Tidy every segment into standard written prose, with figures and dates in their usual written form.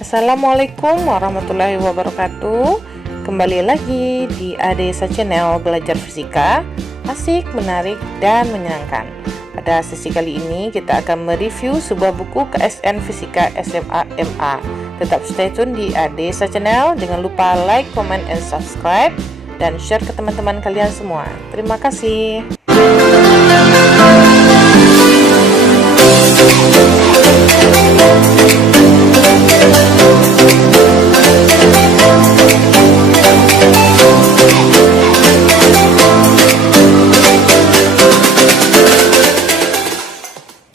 Assalamualaikum warahmatullahi wabarakatuh. Kembali lagi di ADSA Channel Belajar Fisika, asik, menarik, dan menyenangkan. Pada sesi kali ini kita akan mereview sebuah buku KSN Fisika SMA MA. Tetap stay tune di ADSA Channel. Jangan lupa like, comment, and subscribe, dan share ke teman-teman kalian semua. Terima kasih.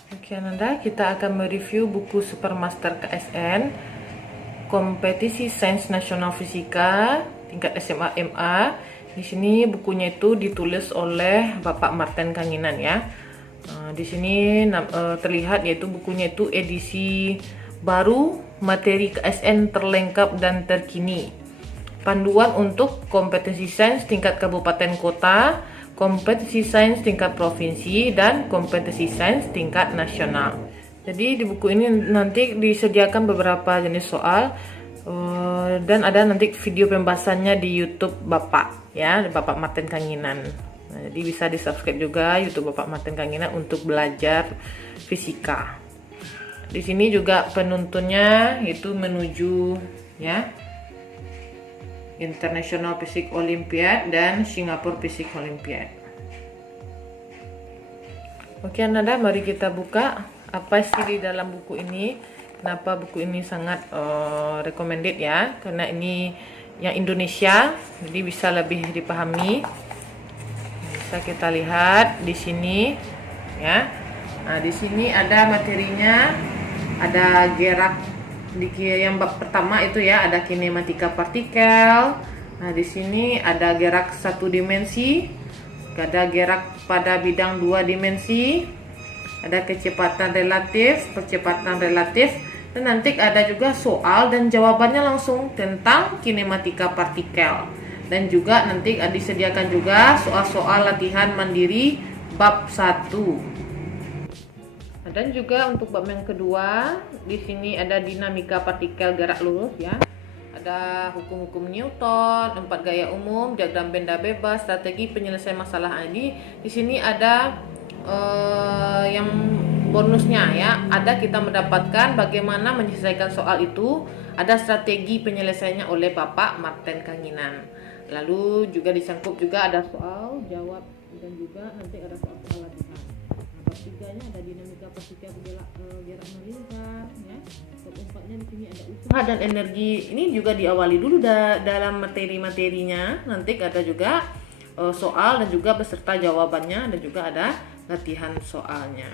Oke Ananda, kita akan mereview buku Supermaster KSN Kompetisi Sains Nasional Fisika tingkat SMA MA. Di sini bukunya itu ditulis oleh Bapak Martin Kanginan ya. Di sini terlihat yaitu bukunya itu edisi baru, materi KSN terlengkap dan terkini. Panduan untuk kompetisi sains tingkat kabupaten kota, kompetisi sains tingkat provinsi, dan kompetisi sains tingkat nasional. Jadi di buku ini nanti disediakan beberapa jenis soal dan ada nanti video pembahasannya di YouTube Bapak ya, Bapak Martin Kanginan. Nah, jadi bisa di subscribe juga YouTube Bapak Martin Kanginan untuk belajar fisika. Di sini juga penuntunnya itu menuju ya International Physics Olympiad dan Singapore Physics Olympiad. Oke Ananda, mari kita buka apa sih di dalam buku ini. Kenapa buku ini sangat recommended ya? Karena ini yang Indonesia, jadi bisa lebih dipahami. Bisa kita lihat di sini ya. Nah, di sini ada materinya, ada gerak yang bab pertama itu ya, ada kinematika partikel. Nah, di sini ada gerak satu dimensi, ada gerak pada bidang dua dimensi, ada kecepatan relatif, percepatan relatif, dan nanti ada juga soal dan jawabannya langsung tentang kinematika partikel. Dan juga nanti disediakan juga soal-soal latihan mandiri bab 1. Dan juga untuk bab yang kedua, di sini ada dinamika partikel gerak lurus ya. Ada hukum-hukum Newton, 4 gaya umum, diagram benda bebas, strategi penyelesaian masalah. Di sini ada yang bonusnya ya. Ada kita mendapatkan bagaimana menyelesaikan soal itu. Ada strategi penyelesaiannya oleh Bapak Martin Kanginan. Lalu juga disangkup juga ada soal jawab dan juga nanti ada soal-soal latihan. Bab 3-nya ada dinamika partikel gerak melingkar ya. Bab 4-nya di sini ada usaha dan energi. Ini juga diawali dulu dalam materi-materinya. Nanti ada juga soal dan juga beserta jawabannya, dan juga ada latihan soalnya.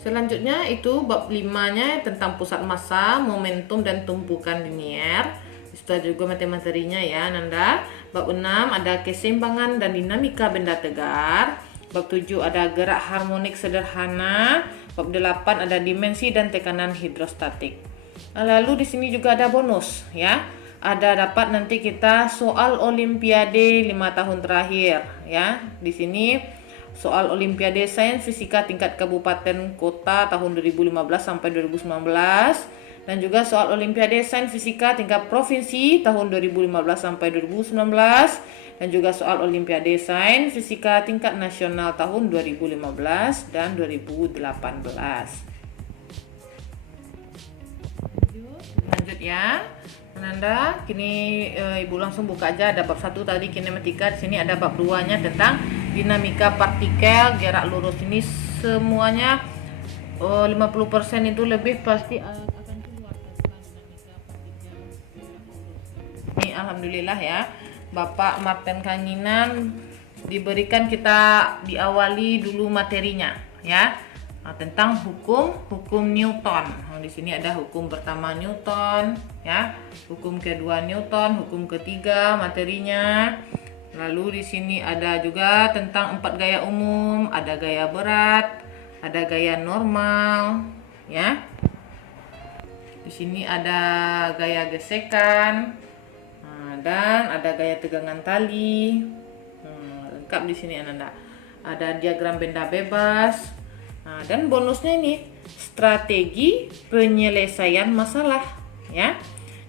Selanjutnya itu bab 5-nya tentang pusat massa, momentum, dan tumpukan linier. Itu juga materi-materinya ya Nanda. Bab 6 ada keseimbangan dan dinamika benda tegar. Bab 7 ada gerak harmonik sederhana. Bab 8 ada dimensi dan tekanan hidrostatik. Lalu di sini juga ada bonus ya. Ada dapat nanti kita soal olimpiade 5 tahun terakhir ya. Di sini soal olimpiade sains fisika tingkat kabupaten kota tahun 2015 sampai 2019. Dan juga soal olimpiade sains fisika tingkat provinsi tahun 2015 sampai 2019. Dan juga soal olimpiade sains fisika tingkat nasional tahun 2015 dan 2018. Lanjut ya Ananda, kini Ibu langsung buka aja. Ada bab 1 tadi kinematika, di sini ada bab 2-nya tentang dinamika partikel gerak lurus. Ini semuanya 50% itu lebih pasti akan keluar tentang dinamika partikel gerak lurus. Ini alhamdulillah ya, Bapak Martin Kanginan diberikan kita diawali dulu materinya ya. Tentang hukum Newton. Di sini ada hukum pertama Newton ya, hukum kedua Newton, hukum ketiga materinya. Lalu di sini ada juga tentang 4 gaya umum, ada gaya berat, ada gaya normal ya. Di sini ada gaya gesekan, dan ada gaya tegangan tali. Lengkap di sini Ananda. Ada diagram benda bebas. Dan bonusnya ini strategi penyelesaian masalah, ya.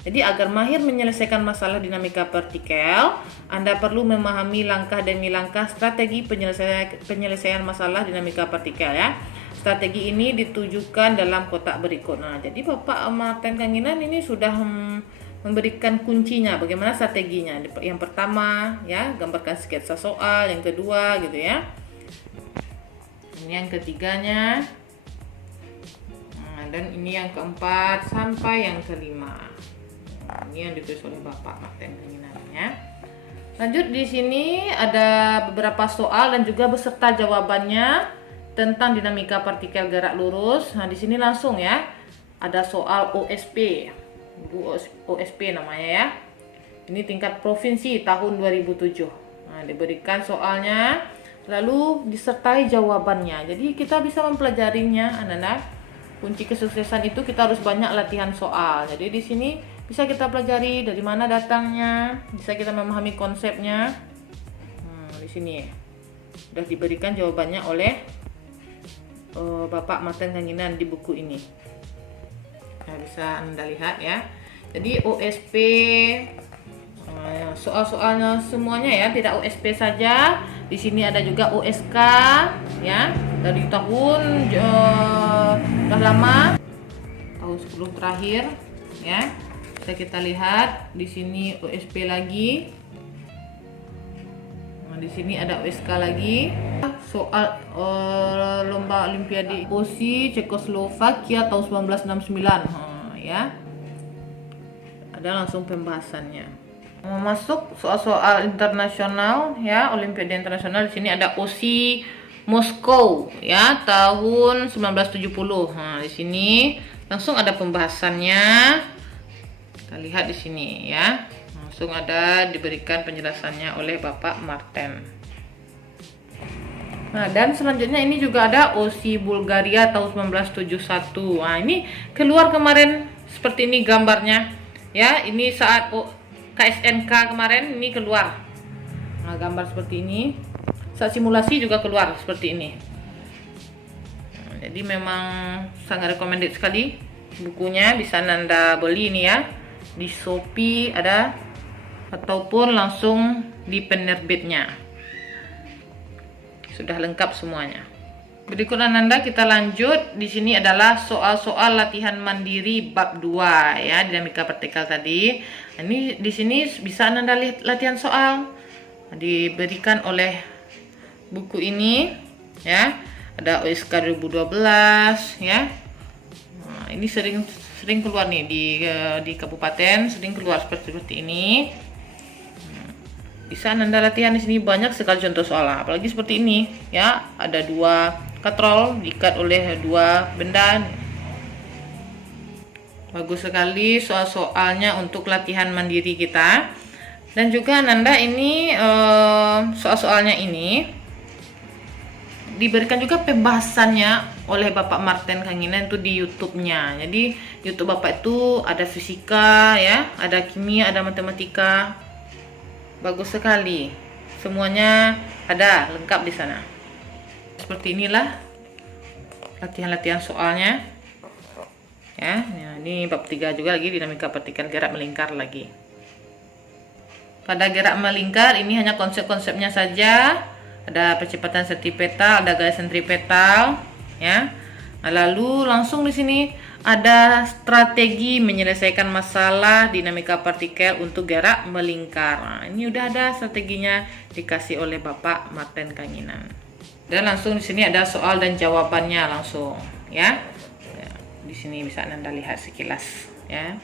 Jadi agar mahir menyelesaikan masalah dinamika partikel, Anda perlu memahami langkah demi langkah strategi penyelesaian masalah dinamika partikel, ya. Strategi ini ditujukan dalam kotak berikut. Nah, jadi Bapak Martin Kanginan ini sudah memberikan kuncinya bagaimana strateginya. Yang pertama, ya, gambarkan sketsa soal. Yang kedua, gitu ya. Ini yang ketiganya. Nah, dan ini yang keempat sampai yang kelima. Ini yang ditulis oleh Bapak Martin Kanginan, ya. Lanjut, di sini ada beberapa soal dan juga beserta jawabannya tentang dinamika partikel gerak lurus. Nah, di sini langsung ya ada soal OSP. OSP namanya, ya. Ini tingkat provinsi tahun 2007. Nah, diberikan soalnya lalu disertai jawabannya. Jadi kita bisa mempelajarinya, anak-anak. Kunci kesuksesan itu kita harus banyak latihan soal. Jadi di sini bisa kita pelajari dari mana datangnya, bisa kita memahami konsepnya. Di sini sudah diberikan jawabannya oleh Bapak Martin Kanginan di buku ini. Nah, bisa Anda lihat, ya. Jadi OSP, soal-soalnya semuanya, ya, tidak OSP saja. Di sini ada juga OSK, ya, dari tahun sudah lama, tahun 10 terakhir, ya. Bisa kita lihat di sini OSP lagi. Nah, di sini ada OSK lagi. Soal lomba olimpiade OSI Cekoslovakia tahun 1969. Ya. Ada langsung pembahasannya. Masuk soal-soal internasional, ya, olimpiade internasional. Di sini ada OSI Moskow, ya, tahun 1970. Nah, di sini langsung ada pembahasannya. Kita lihat di sini, ya, langsung ada diberikan penjelasannya oleh Bapak Martin. Nah, dan selanjutnya ini juga ada OSI Bulgaria tahun 1971. Nah, ini keluar kemarin seperti ini gambarnya, ya. Ini saat KSNK kemarin ini keluar. Nah, gambar seperti ini. Saat simulasi juga keluar seperti ini. Nah, jadi memang sangat recommended sekali bukunya. Bisa Anda beli ini, ya. Di Shopee ada, ataupun langsung di penerbitnya. Sudah lengkap semuanya. Berikut Anda kita lanjut. Di sini adalah soal-soal latihan mandiri bab 2, ya, dinamika partikel tadi. Ini di sini bisa Anda lihat latihan soal. Diberikan oleh buku ini, ya. Ada OSK 2012, ya. Nah, ini sering keluar nih di kabupaten, sering keluar seperti ini. Bisa Anda latihan di sini, banyak sekali contoh soal, apalagi seperti ini, ya. Ada 2 katrol diikat oleh 2 benda. Bagus sekali soal-soalnya untuk latihan mandiri kita. Dan juga Anda ini soal-soalnya ini diberikan juga pembahasannya oleh Bapak Martin Kanginan itu di YouTube-nya. Jadi YouTube Bapak itu ada fisika, ya, ada kimia, ada matematika. Bagus sekali. Semuanya ada lengkap di sana. Seperti inilah latihan-latihan soalnya. Ya, ini bab 3 juga lagi, dinamika partikel gerak melingkar lagi. Pada gerak melingkar ini hanya konsep-konsepnya saja. Ada percepatan sentripetal, ada gaya sentripetal, ya. Nah, lalu langsung di sini ada strategi menyelesaikan masalah dinamika partikel untuk gerak melingkar. Nah, ini udah ada strateginya dikasih oleh Bapak Martin Kanginan. Dan langsung di sini ada soal dan jawabannya langsung, ya. Di sini bisa Anda lihat sekilas, ya.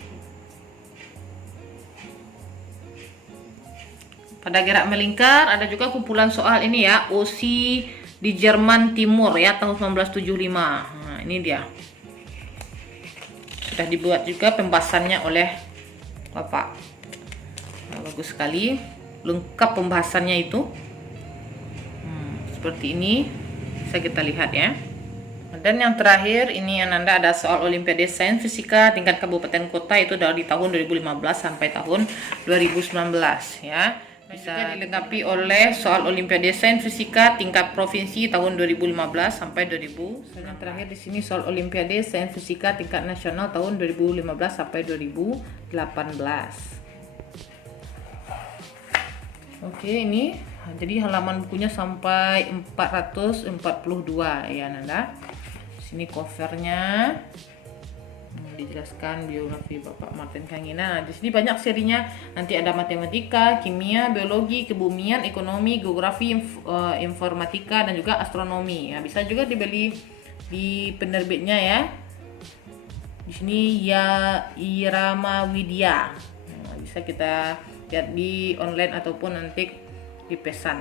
Pada gerak melingkar ada juga kumpulan soal ini, ya, OSI di Jerman Timur, ya, tahun 1975. Nah, ini dia. Sudah dibuat juga pembahasannya oleh Bapak. Nah, bagus sekali, lengkap pembahasannya itu. Seperti ini bisa kita lihat, ya. Dan yang terakhir ini Anda ada soal Olimpiade Sains Fisika tingkat kabupaten kota itu dari tahun 2015 sampai tahun 2019, ya. Bisa dilengkapi oleh soal Olimpiade Sains Fisika tingkat provinsi tahun 2015 sampai 2000. Yang terakhir di sini soal Olimpiade Sains Fisika tingkat nasional tahun 2015 sampai 2018. Oke, ini jadi halaman bukunya sampai 442 ya Nanda. Sini covernya. Dijelaskan biografi Bapak Martin Kangina. Nah, di sini banyak serinya. Nanti ada matematika, kimia, biologi, kebumian, ekonomi, geografi, informatika dan juga astronomi. Nah, bisa juga dibeli di penerbitnya ya. Di sini ya Irama Widya. Nah, bisa kita lihat di online ataupun nanti dipesan.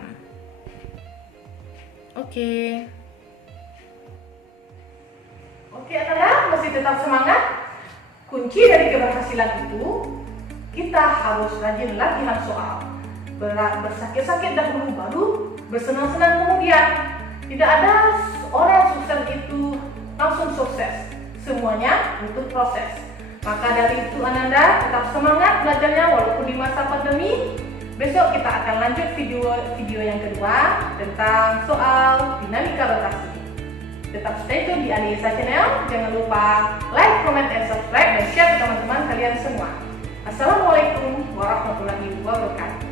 Oke, anak-anak masih tetap semangat. Kunci dari keberhasilan itu, kita harus rajin latihan soal. Bersakit-sakit dahulu baru bersenang-senang kemudian. Tidak ada orang yang sukses itu langsung sukses. Semuanya butuh proses. Maka dari itu Ananda tetap semangat belajarnya walaupun di masa pandemi. Besok kita akan lanjut video yang kedua tentang soal dinamika rotasi. Tetap stay tune di Anissa Channel. Jangan lupa like, comment, dan subscribe dan share ke teman-teman kalian semua. Assalamualaikum warahmatullahi wabarakatuh.